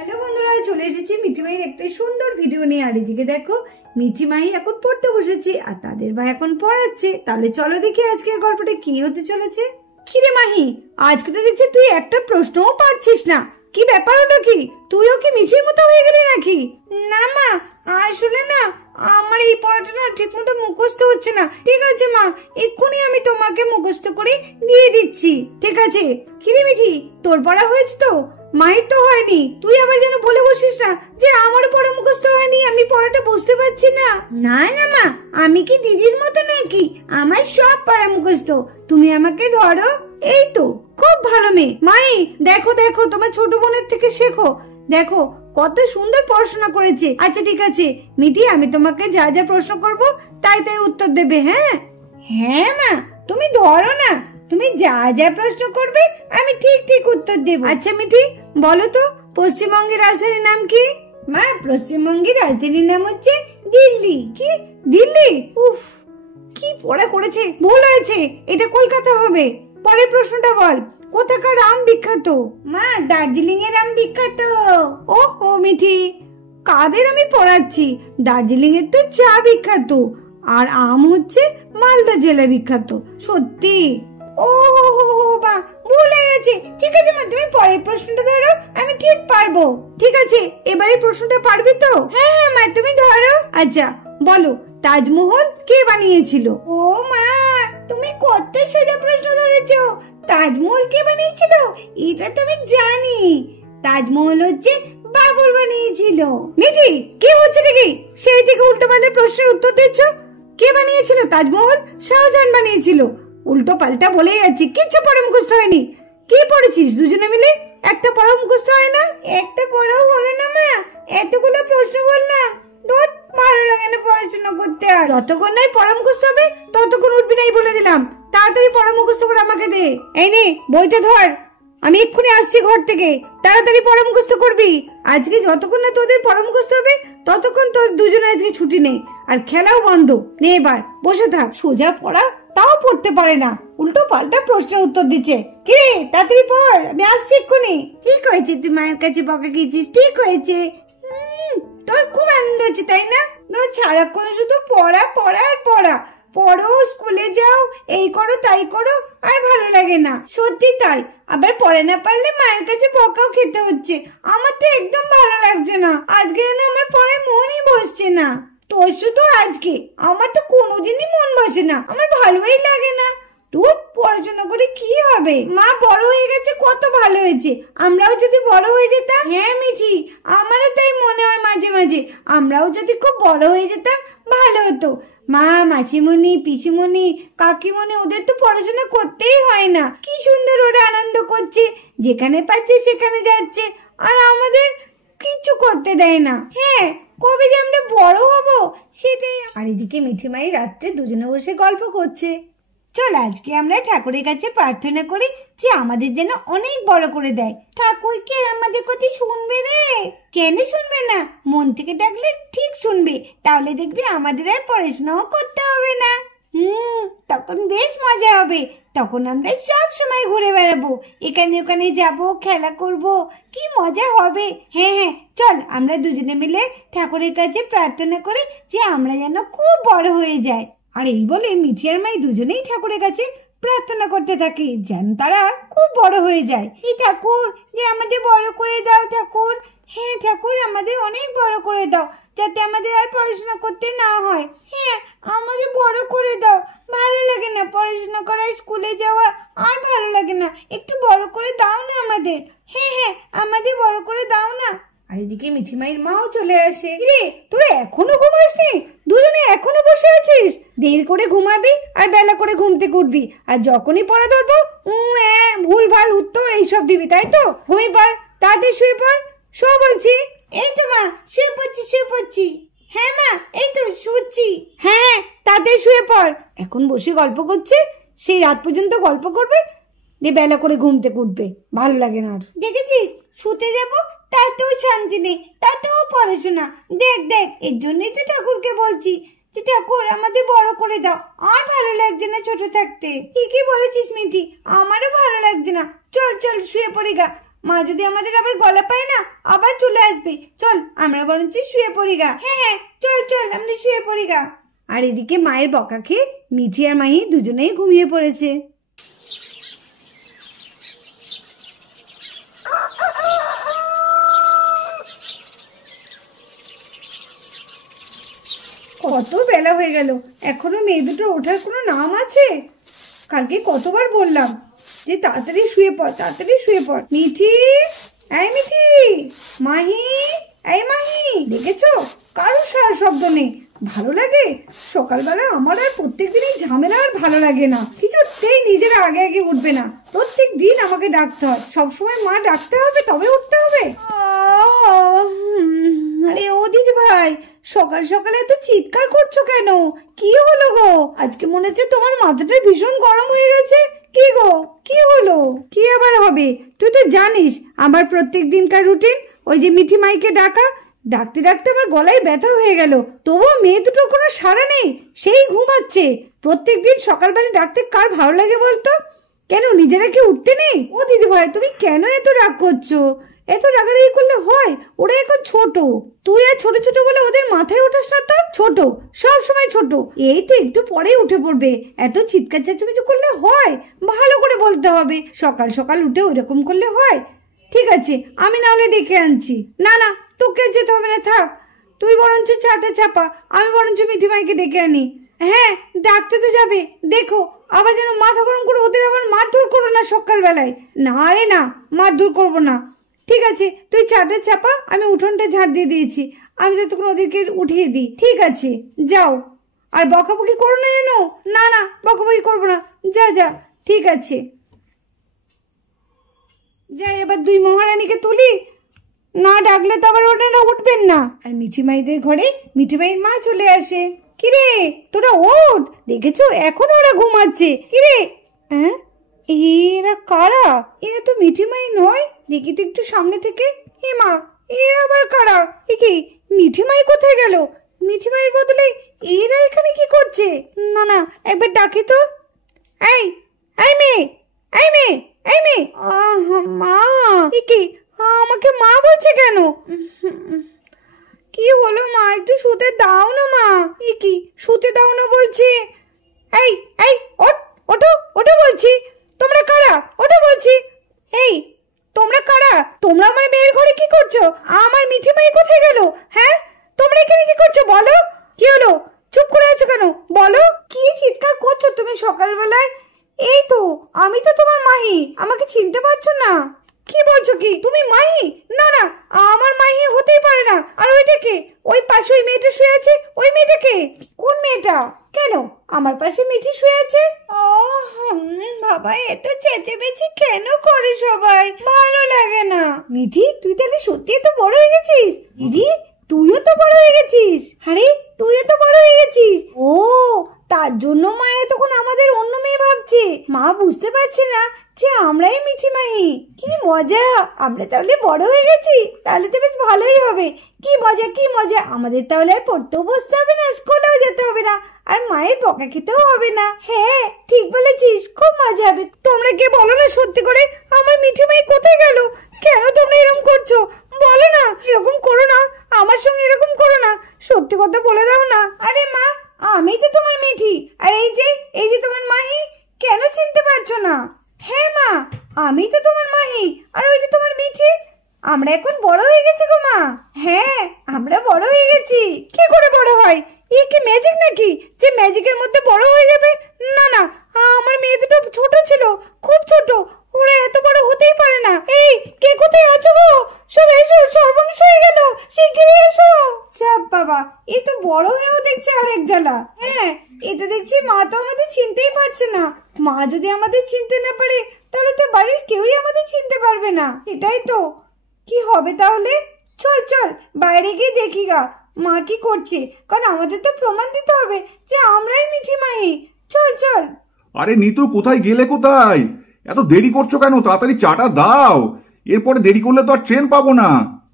Hello বন্ধুরা, চলে এসেছি মিঠি মাহির একটা সুন্দর ভিডিও নিয়ে। আর এদিকে দেখো, মিঠি মাহি এখন পড়তে বসেছে আর তাদের ভাই এখন পড়াচ্ছে। তাহলে চলো দেখি আজকের গল্পটা কি হতে চলেছে। কিরে মাহি, আজকে তো দেখছি তুই একটা প্রশ্নও পারছিস না। কি ব্যাপার হলো? কি তুইও কি মিঠির মতো হয়ে গেলি নাকি? না মা, আসলে না আমার এই পড়াটা না ঠিক মতো মুখস্থ হচ্ছে না। ঠিক আছে মা, এক্ষুনি আমি তোমাকে মুখস্থ করে দিয়ে দিচ্ছি। ঠিক আছে। কিরে মিঠি, তোর পড়া হয়েছে তো? মায়ের তো হয়নি। তুই আবার যেন বলে বসিস না যে আমার পড়া মুখস্থ হয়নি, আমি পড়াটা বুঝতে পারছি না। না না মা, আমি কি দিদির মতো নাকি? আমার সব পড়া মুখস্থ। তুমি আমাকে ধরো। এই তো খুব ভালো মেয়ে। মাই দেখো দেখো, তোমার ছোট বোনের থেকে শেখো। দেখো কত সুন্দর পড়াশোনা করেছে। আচ্ছা ঠিক আছে মিঠি, আমি তোমাকে যা যা প্রশ্ন করব তাই তাই উত্তর দেবে। হ্যাঁ হ্যাঁ মা, তুমি ধরো না। তুমি যা যা প্রশ্ন করবে আমি ঠিক ঠিক উত্তর দেব। আচ্ছা মিঠি, বলো তো পশ্চিমবঙ্গের রাজধানীর নাম কি? মা, পশ্চিমবঙ্গের রাজধানীর নাম হচ্ছে দিল্লি। কি দিল্লি? উফ, কি পড়া করেছে। ভুল হয়েছে, এটা কলকাতা হবে। পরের প্রশ্নটা বল, কোথাকার আম বিখ্যাত? মা, দার্জিলিং এর আম বিখ্যাত। ওহো মিঠি, কাদের আমি পড়াচ্ছি? দার্জিলিং এর তো চা বিখ্যাত, আর আম হচ্ছে মালদা জেলা বিখ্যাত। সত্যি? ও হো হো হো, বা ভুল হয়ে গেছে। ঠিক আছে মা, তুমি পরের প্রশ্নটা ধরো, আমি ঠিক পারবো। ঠিক আছে, এবারে প্রশ্নটা পারবি তো? হ্যাঁ হ্যাঁ মা, তুমি ধরো। আচ্ছা বলো, তাজমহল কে বানিয়েছিল? ও মা, তুমি কত সোজা প্রশ্ন ধরেছো। তাজমহল কে বানিয়েছিল এটা তো আমি জানি। তাজমহল হচ্ছে বাবর বানিয়েছিল। মিঠি, কি হচ্ছে নাকি? সেই থেকে উল্টো পাল্টা প্রশ্নের উত্তর দিচ্ছ। কে বানিয়েছিল তাজমহল? শাহজাহান বানিয়েছিল। উল্টো পাল্টা বলে যাচ্ছি, কিচ্ছু পড়া মুখস্থ হয়নি। কি পড়েছিস দুজনে মিলে? একটা পড়া মুখস্থ হয় না? একটা পড়াও হলো না মা, এতগুলো প্রশ্ন বললাম। ধুর, ভালো লাগে না পড়াশোনা করতে। আর যতক্ষণ নাই পড়া মুখস্থ হবে ততক্ষণ উঠবি নাই বলে দিলাম। তাড়াতাড়ি পড়া মুখস্থ করে আমাকে দে। এই নে বইটা ধর, আমি এক্ষুনি আসছি ঘর থেকে। তাড়াতাড়ি পড়া মুখস্থ করবি। আজকে যতক্ষণ না তোদের পড়া মুখস্থ হবে ততক্ষণ তোর দুজনে আজকে ছুটি নেই, আর খেলাও বন্ধ। নে এবার বসে থাক। সোজা পড়া তাও পড়তে পারে না, উল্টো পাল্টা প্রশ্নের উত্তর দিচ্ছে। কি তাড়াতাড়ি পড়, আমি আসছি এক্ষুনি। ঠিক হয়েছে, তুই মায়ের কাছে বকা খেয়েছিস। ঠিক হয়েছে। তোর খুব আনন্দ হচ্ছে তাই না? সারাক্ষণ শুধু পড়া পড়া আর পড়া। পড়ো, স্কুলে যাও, এই করো তাই করো, আর ভালো লাগে না। সত্যি তাই, আবার পড়ে না পারলে মায়ের কাছে বকাও খেতে হচ্ছে। আমার তো একদম ভালো লাগছে না। আজকে যেন আমার পড়ায় মনই বসছে না। তোর শুধু আজকে, আমার তো কোনোদিনই মন বসে না। আমার ভালোই লাগে না। তোর পড়াশোনা করে কি হবে? মা বড় হয়ে গেছে, কত ভালো হয়েছে। আমরাও যদি বড় হয়ে যেতাম। হ্যাঁ মিঠি, আমারও তাই মনে হয় মাঝে মাঝে। আমরাও যদি খুব বড় হয়ে যেতাম ভালো হতো। মা, মাসিমণি, পিসিমণি, কাকিমণি, ওদের তো পড়াশোনা করতেই হয় না। কি সুন্দর ওরা আনন্দ করছে, যেখানে পাচ্ছে সেখানে যাচ্ছে, আর আমাদের কিচ্ছু করতে দেয় না। হ্যাঁ, কবে যে আমরা বড় হব সেটাই। আর এদিকে মিঠি মাই রাত্রে দুজনে বসে গল্প করছে। চল আজকে আমরা ঠাকুরের কাছে প্রার্থনা করি যে আমাদের যেন অনেক বড় করে দেয়। ঠাকুর কি আমাদের কথা শুনবে রে? কেন শুনবে না? মন থেকে ডাকলে ঠিক শুনবে। তাহলে দেখবি আমাদের আর পড়াশোনাও করতে হবে না। তখন বেশ মজা হবে। তখন আমরা সব সময় ঘুরে বেড়াবো, এখানে ওখানে যাব, খেলা করব, কি মজা হবে। হ্যাঁ হ্যাঁ, চল আমরা দুজনে মিলে ঠাকুরের কাছে প্রার্থনা করি যে আমরা যেন খুব বড় হয়ে যাই। আর এই বলে মিঠি আর মাই দুজনেই ঠাকুরের কাছে প্রার্থনা করতে থাকে যেন তারা খুব বড় হয়ে যায়। এই ঠাকুর, যে আমাদের বড় করে দাও ঠাকুর। হ্যাঁ ঠাকুর, আমাদের অনেক বড় করে দাও, যাতে আমাদের আর পড়াশোনা করতে না হয়। হ্যাঁ, আমাদের বড় করে দাও। ভালো লাগে না পড়াশোনা করা, স্কুলে যাওয়া আর ভালো লাগে না। একটু বড় করে দাও না আমাদের। হ্যাঁ হ্যাঁ, আমাদের বড় করে দাও না। আর এদিকে মিঠি মায়ের মাও চলে আসে। রে, তোরা এখনো ঘুমাসনি? দুজনে এখনো বসে আছিস? দেরি করে ঘুমাবি আর বেলা করে ঘুম থেকে উঠবি, আর যখনই পড়া ধরবো ভুল ভাল উত্তর এইসব দিবি, তাই তো? ঘুমিয়ে পড়, তাড়াতাড়ি শুয়ে পড়। শো বলছি। এই তো মা, শুয়ে পড়ছি শুয়ে পড়ছি। হ্যাঁ মা, এই তো শুচ্ছি। হ্যাঁ, তাড়াতাড়ি শুয়ে পড়। এখন বসে গল্প করছে, সেই রাত পর্যন্ত গল্প করবে, দিয়ে বেলা করে ঘুম থেকে উঠবে। ভালো লাগে না আর। দেখেছিস, শুতে যাবো তাতেও শান্তি নেই, তাতেও পড়াশোনা। দেখ দেখ, এর জন্যই তো ঠাকুরকে বলছি যে ঠাকুর আমাদের বড় করে দাও। আর ভালো লাগছে না ছোট থাকতে। ঠিকই বলেছিস মিঠি, আমারও ভালো লাগছে না। চল চল শুয়ে পড়ি গা। মা যদি আমাদের আবার গলা পায় না আবার চলে আসবে। চল আমরা বরঞ্চ শুয়ে পড়ি গা। হ্যাঁ হ্যাঁ চল চল আমরা শুয়ে পড়ি গা। আর এদিকে মায়ের বকা খেয়ে মিঠি আর মাহি দুজনেই ঘুমিয়ে পড়েছে। কত বেলা হয়ে গেল, এখনো মেয়ে দুটো ওঠার কোনো নাম আছে? কালকে কতবার বললাম যে তাড়াতাড়ি শুয়ে পড়, তাড়াতাড়ি শুয়ে পড়। মিঠি, এই মিঠি, মাহি, এই মাহি, দেখেছো কারোর সারা শব্দ নেই। ভালো লাগে সকালবেলা? আমার আর প্রত্যেক দিনই ঝামেলা আর ভালো লাগে না। কিছুতেই নিজেরা আগে আগে উঠবে না, প্রত্যেক দিন আমাকে ডাকতে হয়। সবসময় মা ডাকতে হবে তবে উঠতে হবে। আরে ও দিদি ভাই, সকাল সকালে এত চিৎকার করছো কেন? কি হলো গো? আজকে মনে হচ্ছে তোমার মাথাটা ভীষণ গরম হয়ে গেছে। কি গো, কি হলো? কি আবার হবে? তুই তো জানিস আমার প্রত্যেক দিনকার রুটিন। ওই যে মিঠি মাইকে ডাকা, ডাকতে ডাকতে আমার গলায় ব্যথা হয়ে গেল। তবুও মেয়ে দুটো কোনো সাড়া নেই, সেই ঘুমাচ্ছে। প্রত্যেক দিন সকালবেলা ডাকতে কার ভালো লাগে বলতো? কেন নিজেরা কি উঠতে নেই? ও দিদি ভাই তুমি কেন এত রাগ করছো? এত রাগারাগি করলে হয়? ওরা এখন ছোট, তুই আর ছোট ছোট বলে ওদের মাথায় ওঠাস না তো। ছোট, সব সময় ছোট। এই তো একটু পরেই উঠে পড়বে। এত চিৎকার চেঁচামেচি করলে হয়? ভালো করে বলতে হবে। সকাল সকাল উঠে ওইরকম করলে হয়? ঠিক আছে আমি না হলে ডেকে আনছি। না না তোকে যেতে হবে না, থাক। তুই বরঞ্চ চাটা চাপা, আমি বরঞ্চ মিঠি মাইকে ডেকে আনি। হ্যাঁ ডাকতে তো যাবে, দেখো আবার যেন মাথা গরম করে ওদের আবার মারধর করো না সকালবেলায়। না রে না, মারধর করবো না। ঠিক আছে তুই চাটা চাপা, আমি উঠোনটা ঝাড় দিয়ে দিয়েছি। আমি যতক্ষণ ওদেরকে উঠিয়ে দিই। ঠিক আছে যাও, আর বকাবকি করো না যেন। না না বকাবকি করবো না, যা যা। ঠিক আছে যাই, এবার দুই মহারানীকে তুলি। না ডাকলে তো আবার ওনারা উঠবেন না। আর মিঠি মাইদের ঘরে মিঠি মাইয়ের মা চলে আসে। কিরে তোরা ওঠ, দেখেছো এখনো ওরা ঘুমাচ্ছে। কিরে হ্যাঁ, এরা কারা? এরা তো মিঠি মাই নয়। দেখি তো একটু সামনে থেকে। এ মা, এরা আবার কারা? এ কি, মিঠি মাই কোথায় গেল? মিঠি মাইয়ের বদলে এরা এখানে কি করছে? না না একবার ডাকি তো। এই এই মেয়ে, এই মেয়ে, এই মেয়ে। মা, এ কি আমাকে মা বলছে কেন? কি হলো মা, একটু শুতে দাও না মা। এ কি শুতে দাও না বলছি? এই এই ওঠ, ওঠো ওঠো বলছি। তোমরা কারা? ওঠো বলছি। এই তোমরা কারা? তোমরা আমার মেয়ের ঘরে কি করছো? আমার মিঠি মাই কোথায় গেল? হ্যাঁ তোমরা এখানে কি করছো বলো? কি হলো, চুপ করে আছো কেন বলো? কি চিৎকার করছো তুমি সকালবেলায়? এই তো আমি তো তোমার মাহি, আমাকে চিনতে পারছো না? কি বলছো কি তুমি মাহি? না না আমার মাহি হতেই পারে না। আর ওইটাকে, ওই পাশে ওই মেয়েটা শুয়ে আছে, ওই মেয়েটাকে? কোন মেয়েটা? কেন আমার পাশে মিঠি শুয়ে আছে? ও বাবা, এত চেঁচেমেচি কেন করে সবাই? ভালো লাগে না। মিঠি তুই তাহলে সত্যি তো বড় হয়ে গেছিস? দিদি তুইও তো বড় হয়ে গেছিস। আরে তুইও তো বড় হয়ে গেছিস। ও তার জন্য মা তখন আমাদের অন্য মেয়ে ভাবছে। মা বুঝতে পারছে না যে আমরাই মিঠি মাহি। কি মজা, আমরা তাহলে বড় হয়ে গেছি। তাহলে তো বেশ ভালোই হবে। কি মজা কি মজা, আমাদের তাহলে আর পড়তেও বসতে হবে না, স্কুলেও যেতে হবে না, আর মায়ের বকা খেতেও হবে না। হ্যাঁ ঠিক বলেছিস, খুব মজা হবে। তোমরা কে বলো না সত্যি করে, আমার মিঠি মাই কোথায় গেল? কেন তোমরা এরকম করছো বলো না? এরকম করো না, আমার সঙ্গে এরকম করো না, সত্যি কথা বলে দাও না। আরে মা, আমি তো তোমার মিঠি, আর এই যে তোমার মাহি। কেন চিনতে পারছো না? হ্যাঁ মা, আমি তো তোমার মাহি, আর ওইটা তোমার মিঠি। আমরা এখন বড় হয়ে গেছি গো মা। হ্যাঁ আমরা বড় হয়ে গেছি। কি করে বড় হয়? এ কি ম্যাজিক নাকি যে ম্যাজিকের মধ্যে বড় হয়ে যাবে? না না, আমার মেয়ে দুটো ছোট ছিল, খুব ছোট, ওরা এত বড় হতেই পারে না। এই কে কোথায় আছো গো? সব এসো, সর্বনাশ হয়ে গেল, শিগগিরই এসো। চাপ বাবা, এ তো বড় হয়েও দেখছে আরেক জ্বালা। হ্যাঁ এ তো দেখছি মা তো আমাদের চিনতেই পারছে না। মা যদি আমাদের চিনতে না পারে তাহলে তো বাড়ির কেউই আমাদের চিনতে পারবে না। এটাই তো, কি হবে তাহলে? চল চল বাইরে গিয়ে দেখি গা মা কি করছে, কারণ আমাদের তো প্রমাণ দিতে হবে যে আমরাই মিঠি মাহি। চল চল। আরে নিতু, কোথায় গেলে? কোথায় এত দেরি করছো কেন? তাড়াতাড়ি চাটা দাও, এরপরে দেরি করলে তো আর ট্রেন পাবো না।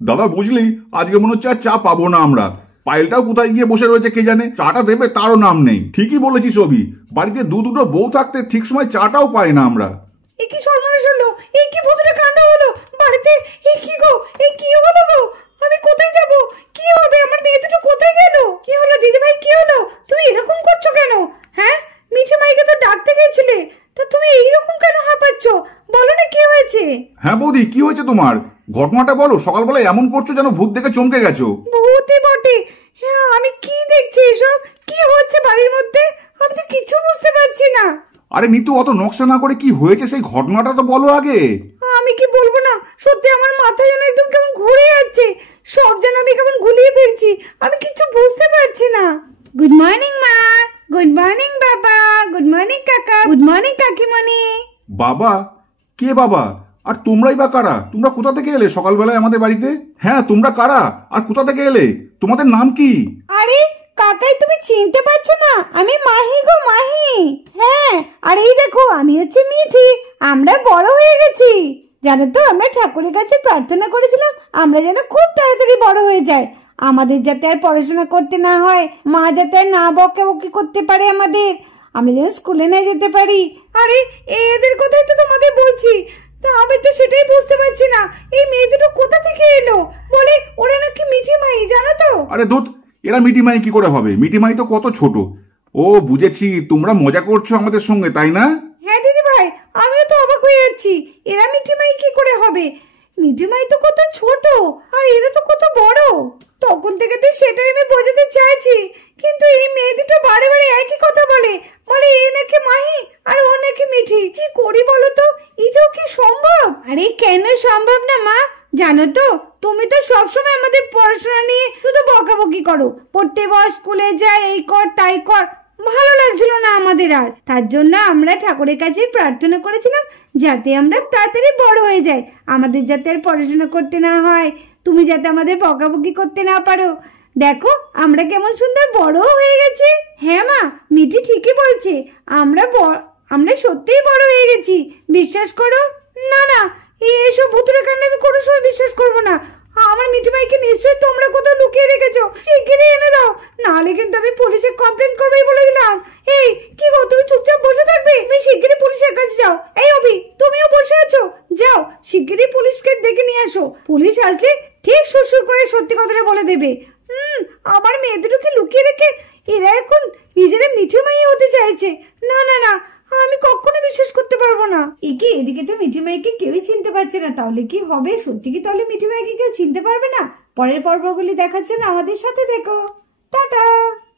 দাদা বুঝলি, আজকে মনে হচ্ছে আর চা পাবো না আমরা। পায়েলটাও কোথায় গিয়ে বসে রয়েছে কে জানে, চাটা দেবে তারও নাম নেই। ঠিকই বলেছিস সবই, বাড়িতে দুটো বউ থাকতে ঠিক সময় চাটাও পাই না আমরা। এ কি সর্বনাশ হলো, এ কি ভূতের কাণ্ড হলো? বাড়ি বাড়িতে কি গো, কি হলো গো? আমি কোথায় যাব? কি হবে? আমার মেয়ে দুটো কোথায় গেল? কি হলো দিদি ভাই, কি হলো? তুমি এরকম করছো কেন? হ্যাঁ, মিঠি মাইকে তো ডাকতে গেছিলে, তা তুমি এইরকম কেন হাঁপাচ্ছ? বলো না কি হয়েছে? হ্যাঁ বৌদি, কি হয়েছে তোমার? ঘটনাটা বলো। সকালবেলা এমন করছো যেন ভূত দেখে চমকে গেছো। ভূতই বটে। হ্যাঁ, আমি কি দেখছি এসব? কি হচ্ছে বাড়ির মধ্যে? আমি তো কিছু বুঝতে পারছি না। আরে মিতু, অত নকশা না করে কি হয়েছে সেই ঘটনাটা তো বলো আগে। আমি কি বলবো না? সত্যি আমার মাথা যেন একদম কেমন ঘুরে যাচ্ছে, সব যেন আমি কেমন গুলিয়ে ফেলছি, আমি কিছু বুঝতে পারছি না। গুড মর্নিং মা, গুড মর্নিং বাবা, গুড মর্নিং কাকা, গুড মর্নিং কাকিমণি। বাবা? কে বাবা? আর তোমরাই বা কারা? তোমরা কোথা থেকে এলে সকালবেলায় আমাদের বাড়িতে? হ্যাঁ, তোমরা কারা আর কোথা থেকে এলে? তোমাদের নাম কি? আরে কাকাই, তুমি চিনতে পারছো না? আমি মাহি গো, মাহি। হ্যাঁ, আর এই দেখো আমি হচ্ছে মিঠি। আমরা বড় হয়ে গেছি জানো তো। আমরা ঠাকুরের কাছে প্রার্থনা করেছিলাম আমরা যেন খুব তাড়াতাড়ি বড় হয়ে যায়, আমাদের যাতে আর পড়াশোনা করতে না হয়, মা যাতে আর না বকাবকি করতে পারে আমাদের, আমরা যেন স্কুলে না যেতে পারি। আরে এদের কথাই তো তোমাদের বলছি। তা আমি তো সেটাই বুঝতে পারছি না, এই মেয়ে দুটো কোথা থেকে এলো? বলে ওরা নাকি মিঠি মাই, জানো তো? আরে ধুত, এরা মিটিমাই কি করে হবে? মিটিমাই তো কত ছোট। ও বুঝেছি, তোমরা মজা করছো আমাদের সঙ্গে, তাই না? হ্যাঁ দিদি ভাই, আমিও তো অবাক হয়ে যাচ্ছি, এরা মিঠিমাই কি করে হবে? মিঠিমাই তো কত ছোট আর এরা তো কত বড়। তখন থেকে তো সেটাই আমি বোঝাতে চাইছি, কিন্তু এই মেয়ে দুটো বারে বারে একই কথা বলে, বলে এ নাকি মাহি আর ও নাকি মিঠি। কি করি বলো তো? এটাও কি সম্ভব? আরে কেন সম্ভব না মা? জানো তো, তুমি তো সবসময় আমাদের পড়াশোনা নিয়ে শুধু বকাবকি করো, পড়তে বস, স্কুলে যা, এই কর তাই কর। ভালো লাগছিল না আমাদের আর, তার জন্য আমরা ঠাকুরের কাছে প্রার্থনা করেছিলাম যাতে আমরা তাড়াতাড়ি বড় হয়ে যাই, আমাদের যাতে আর পড়াশোনা করতে না হয়, তুমি যাতে আমাদের বকাবকি করতে না পারো। দেখো আমরা কেমন সুন্দর বড় হয়ে গেছি। হ্যাঁ মা, মিঠি ঠিকই বলছে, আমরা সত্যিই বড় হয়ে গেছি, বিশ্বাস করো। না না, এইসব ভুতুরে কাণ্ড আমি কোনো সময় বিশ্বাস করবো না। আমার মিঠি ভাইকে নিশ্চয়ই তোমরা কোথাও লুকিয়ে রেখেছো, শিগগিরই এনে দাও, নাহলে কিন্তু আমি পুলিশে কমপ্লেন করবোই বলে দিলাম। এই কি গো, তুমি চুপচাপ বসে থাকবে? তুমি শিগগিরই পুলিশের কাছে যাও। এই অভি, তুমিও বসে আছো, যাও শিগগিরই পুলিশকে ডেকে নিয়ে আসো। পুলিশ আসলে ঠিক সুরসুর করে সত্যি কথাটা বলে দেবে। আমার মেয়ে দুটোকে লুকিয়ে রেখে এরা এখন নিজেরা মিঠি মাই হতে চাইছে। না না না, আমি কখনো বিশ্বাস করতে পারবো না। একে এদিকে তো মিঠি মাইকে কেউই চিনতে পারছে না, তাহলে কি হবে? সত্যি কি তাহলে মিঠি মাইকে কেউ চিনতে পারবে না? পরের পর্বগুলি দেখার জন্য আমাদের সাথে দেখো। টাটা।